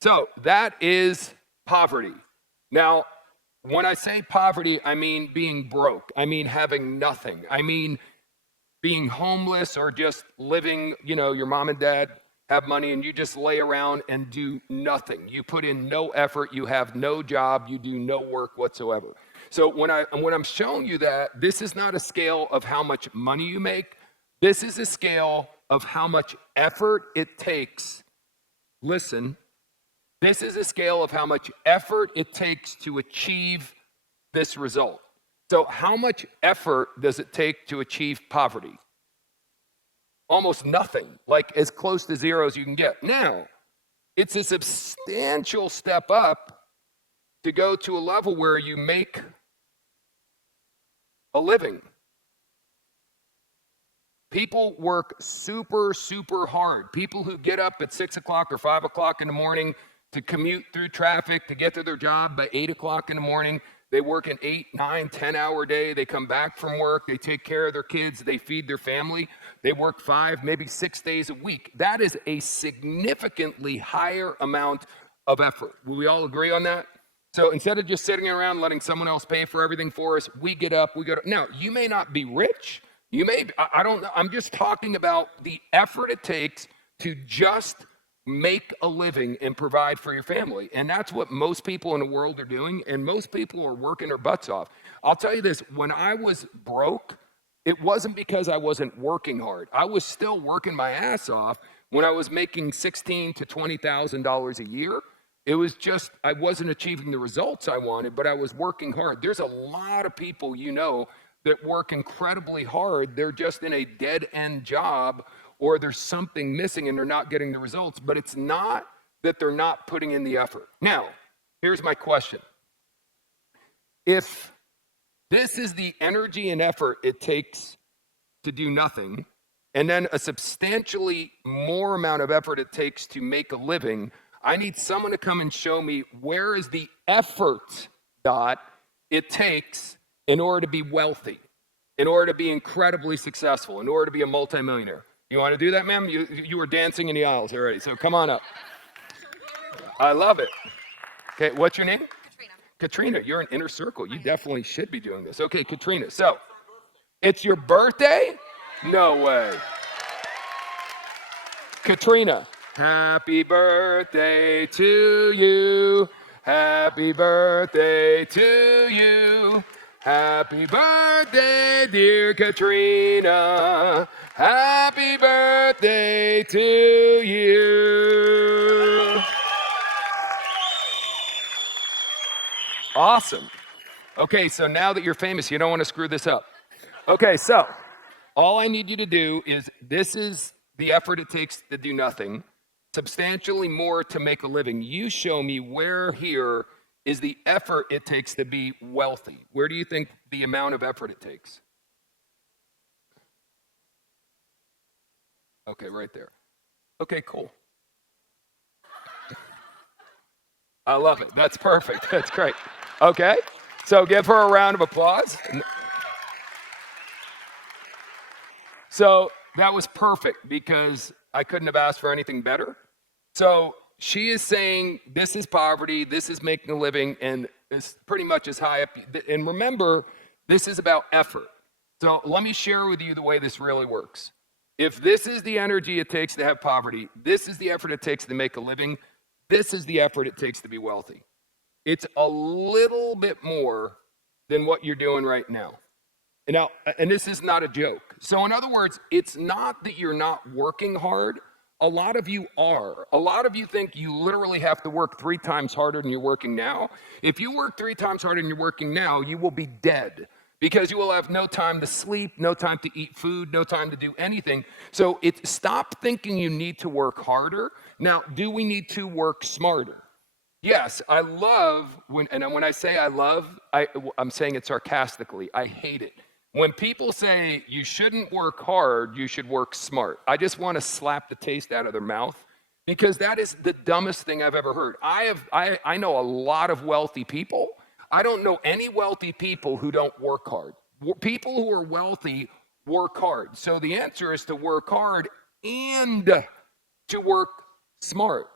So that is poverty. Now, when I say poverty, I mean being broke. I mean having nothing. I mean being homeless or just living, your mom and dad have money and you just lay around and do nothing. You put in no effort, you have no job, you do no work whatsoever. So when I'm showing you that, this is not a scale of how much money you make. This is a scale of how much effort it takes. Listen, this is a scale of how much effort it takes to achieve this result. So how much effort does it take to achieve poverty? Almost nothing, like as close to zero as you can get. Now, it's a substantial step up to go to a level where you make a living. People work super, super hard. People who get up at 6 o'clock or 5 o'clock in the morning to commute through traffic to get to their job by 8 o'clock in the morning. They work an 8, 9, 10-hour day. They come back from work. They take care of their kids. They feed their family. They work 5, maybe 6 days a week. That is a significantly higher amount of effort. Will we all agree on that? So instead of just sitting around letting someone else pay for everything for us, we get up, we go to, now, you may not be rich. You may, I don't know. I'm just talking about the effort it takes to just make a living and provide for your family. And that's what most people in the world are doing. And most people are working their butts off. I'll tell you this, when I was broke, it wasn't because I wasn't working hard. I was still working my ass off when I was making $16,000 to $20,000 a year. It was just, I wasn't achieving the results I wanted, but I was working hard. There's a lot of people, that work incredibly hard. They're just in a dead-end job, or there's something missing and they're not getting the results. But it's not that they're not putting in the effort. Now, here's my question. If this is the energy and effort it takes to do nothing, and then a substantially more amount of effort it takes to make a living, I need someone to come and show me where is the effort it takes in order to be wealthy, in order to be incredibly successful, in order to be a multimillionaire. You want to do that, ma'am? You were dancing in the aisles already, so come on up. I love it. Okay, what's your name? Katrina. Katrina, you're an inner circle. You definitely should be doing this. Okay, Katrina, so it's your birthday? No way. Katrina, happy birthday to you. Happy birthday to you. Happy birthday, dear Katrina. Happy birthday to you. Awesome. Okay, so now that you're famous, you don't want to screw this up. Okay, so all I need you to do is, this is the effort it takes to do nothing, substantially more to make a living. You show me where here is the effort it takes to be wealthy. Where do you think the amount of effort it takes? Okay, right there. Okay, cool. I love it. That's perfect. That's great. Okay, so give her a round of applause. So that was perfect because I couldn't have asked for anything better. So she is saying this is poverty, this is making a living, and it's pretty much as high up. And remember, this is about effort. So let me share with you the way this really works. If this is the energy it takes to have poverty, this is the effort it takes to make a living, this is the effort it takes to be wealthy. It's a little bit more than what you're doing right now. And this is not a joke. So in other words, it's not that you're not working hard. A lot of you are. A lot of you think you literally have to work 3 times harder than you're working now. If you work 3 times harder than you're working now, you will be dead because you will have no time to sleep, no time to eat food, no time to do anything. So stop thinking you need to work harder. Now, do we need to work smarter? Yes, I love, when I say I love, I'm saying it sarcastically. I hate it. When people say you shouldn't work hard, you should work smart, I just want to slap the taste out of their mouth because that is the dumbest thing I've ever heard. I know a lot of wealthy people. I don't know any wealthy people who don't work hard. People who are wealthy work hard. So the answer is to work hard and to work smart.